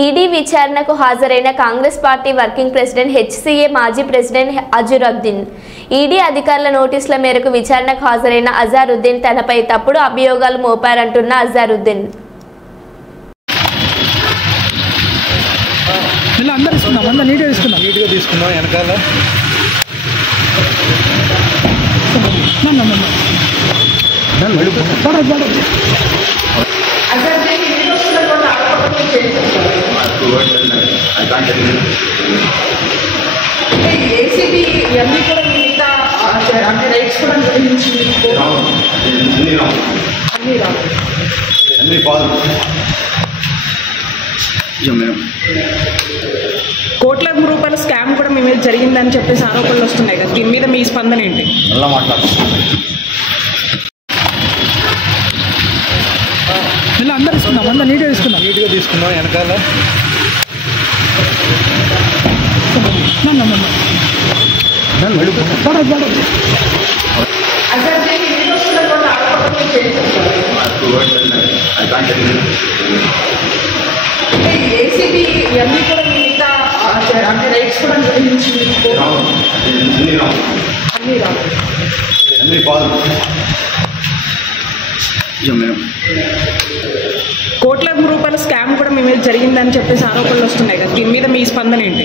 ED విచారణకు హాజరైన Congress party working president HCA మాజీ ప్రెసిడెంట్ అజరుద్దీన్. ఈడీ అధికారుల నోటీసుల మేరకు విచారణకు హాజరైన అజరుద్దీన్ తనపై తప్పుడు అభియోగాలు మోపారంటున్న అజరుద్దీన్. ఏసీబీ ఇవన్నీ కూడా మిగతా అంటే రైట్స్ కూడా గురించి కోట్ల రూపాయల స్కామ్ కూడా మీ మీద జరిగిందని చెప్పేసి ఆరోపణలు వస్తున్నాయి కదా, దీని మీద మీ స్పందన ఏంటి? నీట్గా తీసుకున్నాం వెనకాల ఏసీబీ ఇవన్నీ కూడా మిగతా అంటే రైట్స్ కూడా గురించి కోట్ల రూపాయల స్కామ్ కూడా మీ మీద జరిగిందని చెప్పేసి ఆరోపణలు వస్తున్నాయి కదా, దీని మీద మీ స్పందన ఏంటి?